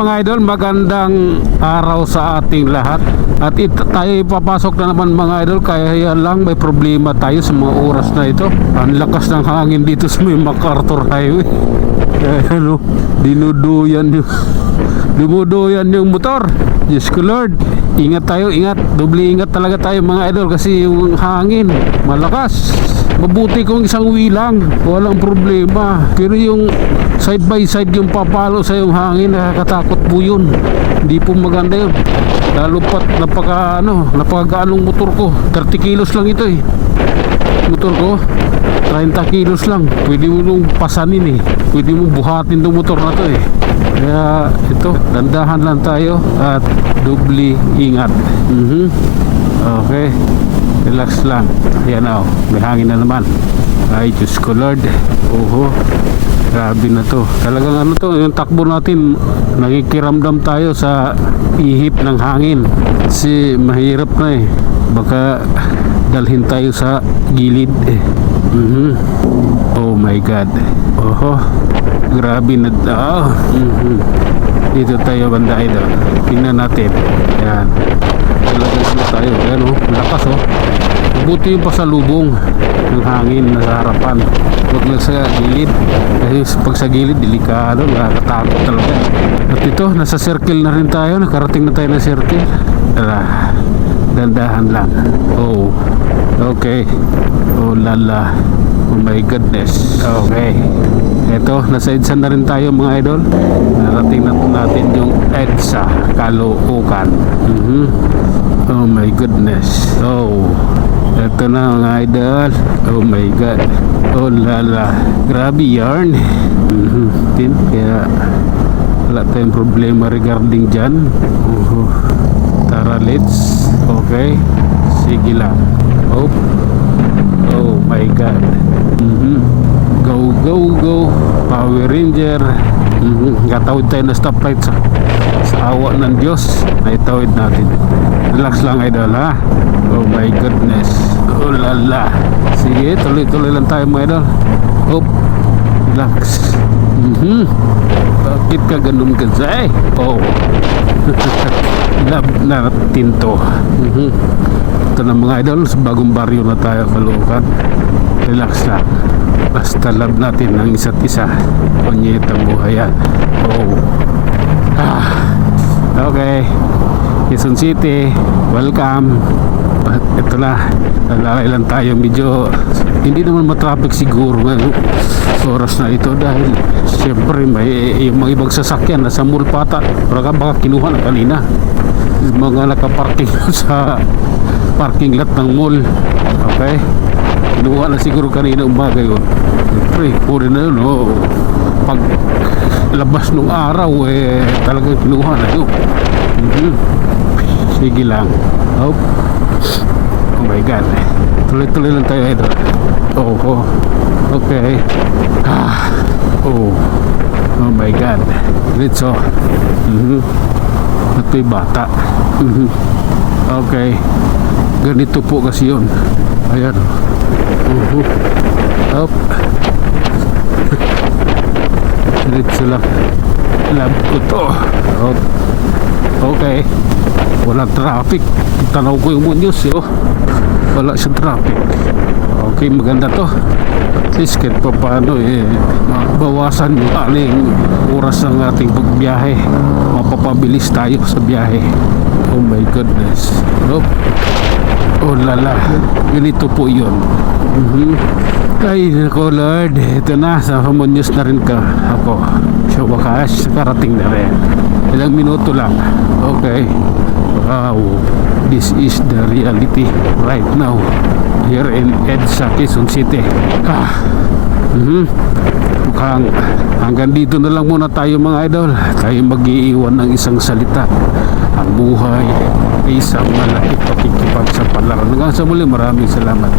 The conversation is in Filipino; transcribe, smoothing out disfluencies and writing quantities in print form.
mga idol, magandang araw sa ating lahat. At tayo ipapasok na naman mga idol. Kaya lang may problema tayo sa mga oras na ito. Ang lakas ng hangin dito sa may MacArthur Highway. Ano, dumuduyan yung motor. Diyos ko Lord, ingat tayo, ingat. Doble ingat talaga tayo mga idol. Kasi yung hangin malakas. Mabuti kung isang wilang, walang problema. Pero yung side by side yung papalo sa yung hangin, nakakatakot po yun. Hindi po maganda yun. Lalo pat napakaganong motor ko. 30 kilos lang ito eh. Motor ko 30 kilos lang. Pwede mo nung pasanin eh. Pwede mo buhatin itong motor na to eh. Kaya ito, dandahan lang tayo at doble ingat. Okay, relax lang. Ayan na, may hangin na naman. Ay Diyos ko Lord. Oho, grabe na to. Talagang ano to, yung takbo natin, nakikiramdam tayo sa ihip ng hangin. Kasi mahirap na eh. Baka dalhin tayo sa gilid eh. Oh my God. Oho, grabe na daw. Dito tayo banda ito. Tingnan natin. Ayan. Talagang ano tayo. Ayan oh, lakas oh. Mabuti yung pasalubong ng hangin na sa harapan. Huwag lang sa gilid. Kasi pag sa gilid, delikado. Nakakatakot talaga. At ito, nasa circle na rin tayo. Nakarating na tayo na circle. Tara, dandahan lang. Oh, okay. Oh lala. Oh my goodness. Okay. Ito, nasa EDSA na rin tayo mga idol. Narating na natin yung EDSA Caloocan. Oh my goodness. Oh, ito na mga idol. Oh my God. Oh lala. Grabe yarn. Kaya wala tayong problema regarding dyan. Tara, let's. Okay. Sige lang. Oh. Oh my God. Go, go, go. Power Ranger. Katawid tayo na stoplight sa awa ng Diyos. Naitawid natin. Relax lang idol ha. Oh my goodness. Oh lala. Sige, tuloy-tuloy lang tayo mga idol. Oh, relax. Bakit ka ganun kasi? Oh. Love natin to. Ito na mga idol, sa bagong baryo na tayo Caloocan. Relax lang. Basta love natin ang isa't isa. Konyetang buhayan. Oh. Okay, Quezon City, welcome. Ito na, lalakay lang tayo. Medyo hindi naman matraffic siguro ngayong oras na ito. Dahil siyempre may yung mga ibang sasakyan nasa mall pata. Baka kinuha na kanina yung mga nakaparking sa parking lot ng mall. Okay, kinuha na siguro kanina umaga yun. Siyempre, puri na yun oh. Pag labas nung araw eh talagang kinuha na yun. Sige lang. Oh my God. Tuloy-tuloy lang tayo ito. Oh. Okay. Oh my God. Litso. At may bata. Okay. Ganito po kasi yun. Ayan. Up. Litso lang. Love ko to. Okay. Walang traffic. Tanaw ko yung news oh. Wala siyang traffic. Okay, maganda to. At least kahit pa paano mabawasan yung aling oras ng ating pagbiyahe. Mapapabilis tayo sa biyahe. Oh my goodness. Oh lala. Ganito po yun. Ay nako Lord. Ito na, sa News na rin ako. So wakas, karating na rin. Ilang minuto lang. Okay. Wow, this is the reality right now here in EDSA Quezon City. Mukhang hanggang dito na lang muna tayo mga idol. Tayo mag-iiwan ng isang salita. Ang buhay ay isang malaking pakikipagsapalaran. Hanggang sa muli, maraming salamat.